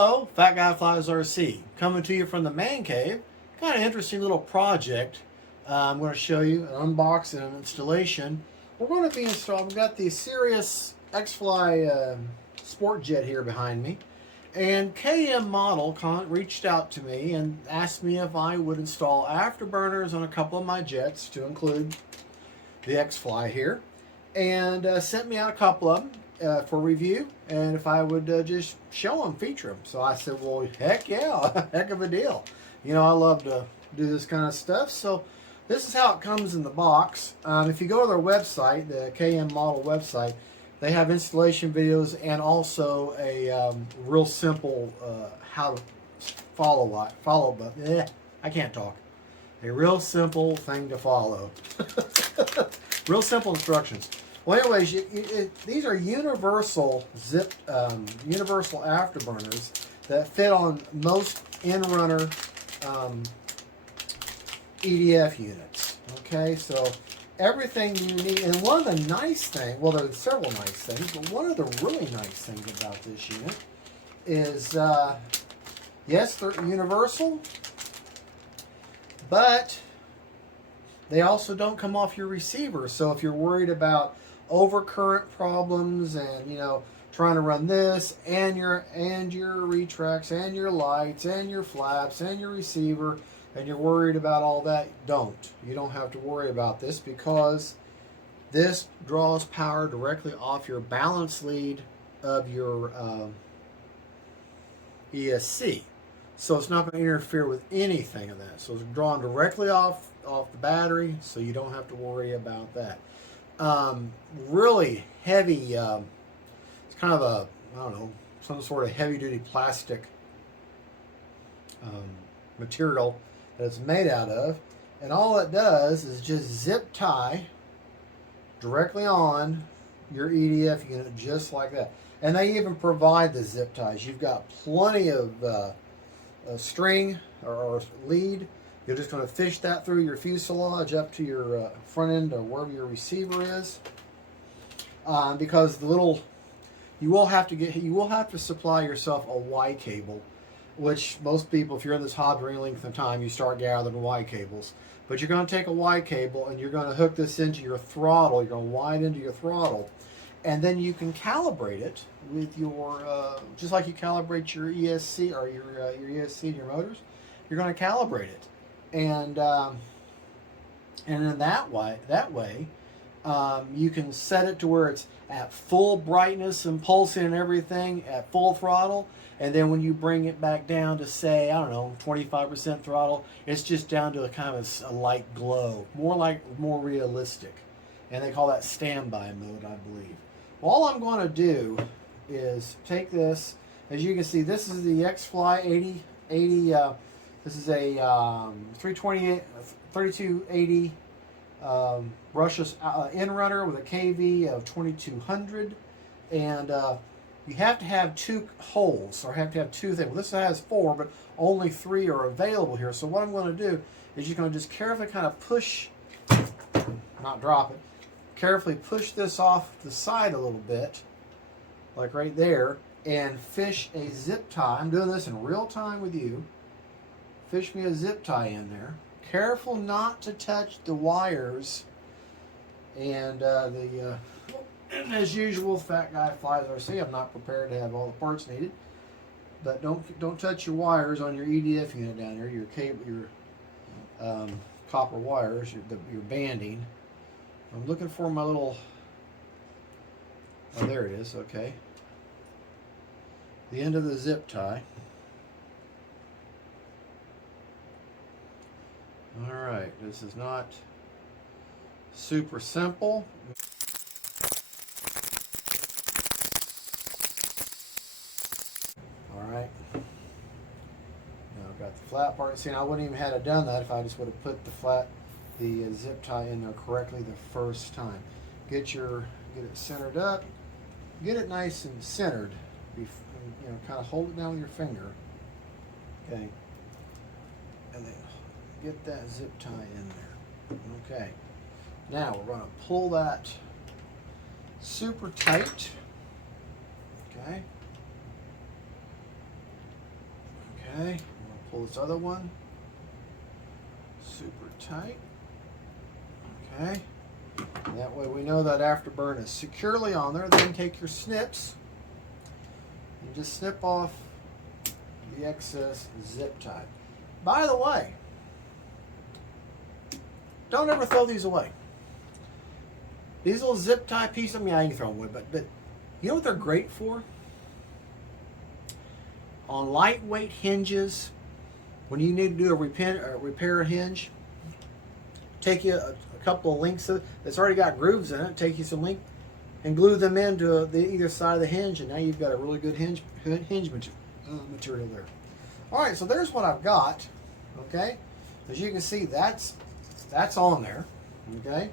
Hello, Fat Guy Flies RC, coming to you from the man cave. Kind of interesting little project. I'm going to show you an unbox and an installation. We're going to be installing, we've got the Sirius X-Fly sport jet here behind me. And KM Model reached out to me and asked me if I would install afterburners on a couple of my jets, to include the X-Fly here. And sent me out a couple of them for review, and if I would just show them, feature them. So I said, well, heck yeah, heck of a deal. You know, I love to do this kind of stuff. So this is how it comes in the box. If you go to their website, the KM Model website, they have installation videos and also a real simple how to follow button. I can't talk. A real simple thing to follow. Real simple instructions. Well, anyways, these are universal universal afterburners that fit on most in-runner EDF units. Okay, so everything you need, and one of the nice things, well, there's several nice things, but one of the really nice things about this unit is, yes, they're universal, but they also don't come off your receiver. So if you're worried about overcurrent problems and, you know, trying to run this and your retracts and your lights and your flaps and your receiver, and you're worried about all that, you don't have to worry about this, because this draws power directly off your balance lead of your ESC. So it's not going to interfere with anything of that. So it's drawn directly off the battery, so you don't have to worry about that. Really heavy, it's kind of a, I don't know, some sort of heavy-duty plastic material that it's made out of, and all it does is just zip tie directly on your EDF unit, just like that. And they even provide the zip ties. You've got plenty of string or lead. You're just going to fish that through your fuselage up to your front end or wherever your receiver is, because the little, you will have to supply yourself a Y cable, which most people, if you're in this hobby for any length of time, you start gathering Y cables. But you're going to take a Y cable and you're going to hook this into your throttle. You're going to wire it into your throttle, and then you can calibrate it with your, just like you calibrate your ESC or your ESC and your motors. You're going to calibrate it. And in that way, you can set it to where it's at full brightness and pulsing and everything at full throttle, and then when you bring it back down to, say, I don't know, 25% throttle, it's just down to a kind of a light glow, more realistic, and they call that standby mode, I believe. Well, all I'm going to do is take this. As you can see, this is the X-Fly 80. This is a 3280 brushless in-runner with a KV of 2200, and you have to have two holes, or have to have two things. Well, this has 4, but only 3 are available here. So what I'm going to do is you're going to just carefully kind of push, not drop it, carefully push this off the side a little bit, like right there, and fish a zip tie. I'm doing this in real time with you. Fish me a zip tie in there. Careful not to touch the wires, and and as usual, Fat Guy Flies RC, I'm not prepared to have all the parts needed, but don't touch your wires on your EDF unit down there. Your cable, your copper wires, your banding. I'm looking for my little. Oh, there it is. Okay. The end of the zip tie. Alright, this is not super simple. Alright. Now I've got the flat part. See, I wouldn't even have done that if I just would have put the zip tie in there correctly the first time. Get it centered up. Get it nice and centered. You know, kind of hold it down with your finger. Okay. And then get that zip tie in there. Okay. Now we're going to pull that super tight. Okay. Okay, I'm going to pull this other one super tight. Okay, and that way we know that afterburner is securely on there. Then take your snips and just snip off the excess zip tie. By the way, don't ever throw these away. These little zip tie pieces, I mean, I can throw them away, but you know what they're great for? On lightweight hinges, when you need to do a repair hinge, take you a couple of links that's already got grooves in it, take you some link and glue them into either side of the hinge, and now you've got a really good hinge material there. All right, so there's what I've got. Okay, as you can see, that's on there. Okay,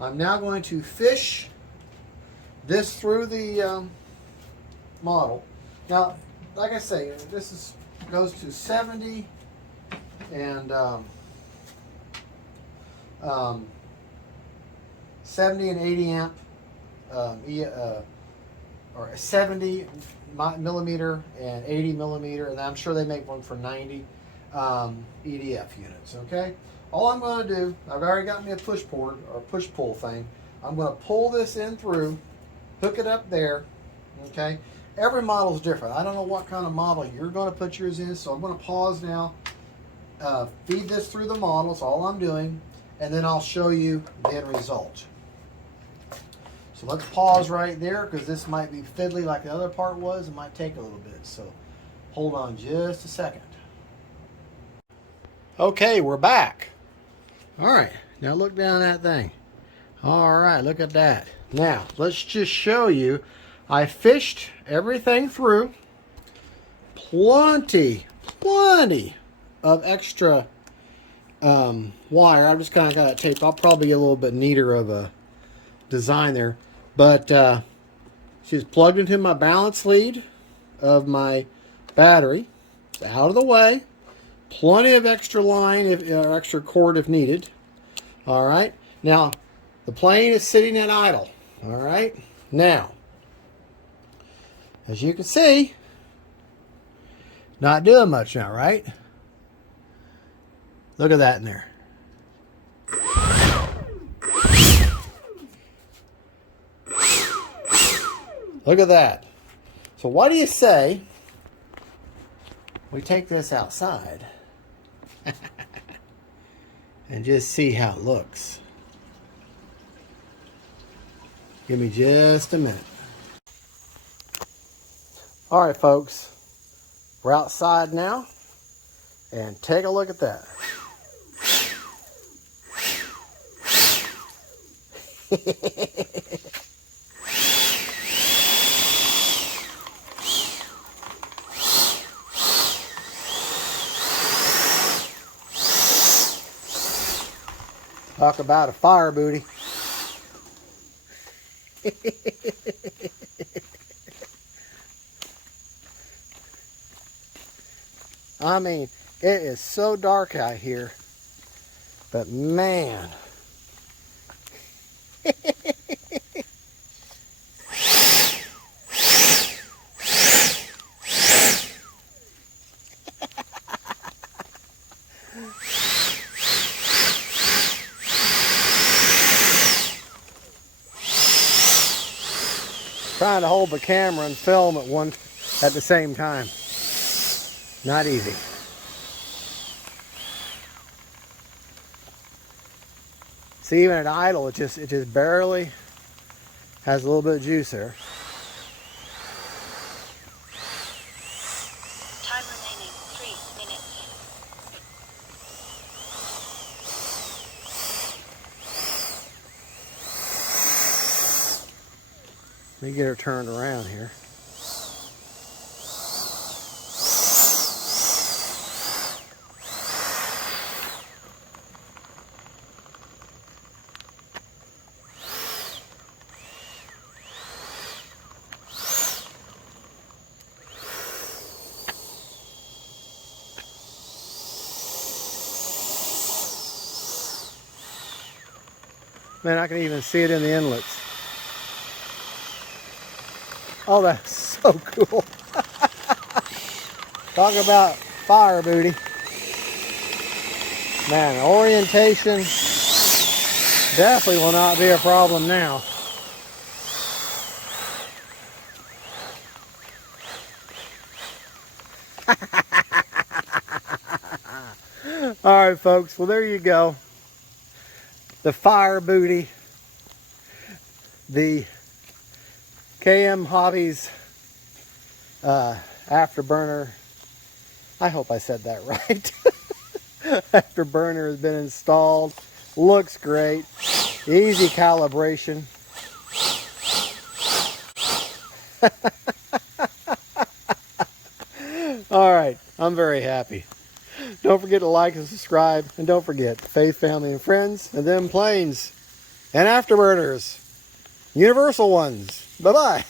I'm now going to fish this through the model. Now, like I say, this goes to 70 and 70 and 80 amp, or 70 millimeter and 80 millimeter, and I'm sure they make one for 90 EDF units. Okay, all I'm going to do, I've already got me a push pull thing. I'm going to pull this in through, hook it up there. Okay, every model is different. I don't know what kind of model you're going to put yours in, so I'm going to pause now, feed this through the model. That's all I'm doing, and then I'll show you the end result. So let's pause right there, because this might be fiddly like the other part was. It might take a little bit, so hold on just a second. Okay, we're back. All right, now look down that thing. All right, look at that. Now, let's just show you. I fished everything through. Plenty of extra wire. I've just kind of got it taped. I'll probably get a little bit neater of a design there. But she's plugged into my balance lead of my battery. It's out of the way. Plenty of extra line, or extra cord if needed. All right. Now, the plane is sitting at idle. All right. Now, as you can see, not doing much now, right? Look at that in there. Look at that. So what do you say we take this outside and just see how it looks? Give me just a minute. All right, folks, we're outside now, and take a look at that. Talk about a fire booty. I mean, it is so dark out here, but man. Trying to hold the camera and film at the same time. Not easy. See, even at idle, it just barely has a little bit of juice there. Time remaining 3 minutes. Let me get her turned around here. Man, I can even see it in the inlets. Oh, that's so cool. Talk about fire booty. Man, orientation definitely will not be a problem now. All right, folks. Well, there you go. The fire booty. The KM Hobbies Afterburner. I hope I said that right. Afterburner has been installed. Looks great. Easy calibration. All right, I'm very happy. Don't forget to like and subscribe, and don't forget faith, family, and friends, and them planes and afterburners, universal ones. Bye-bye.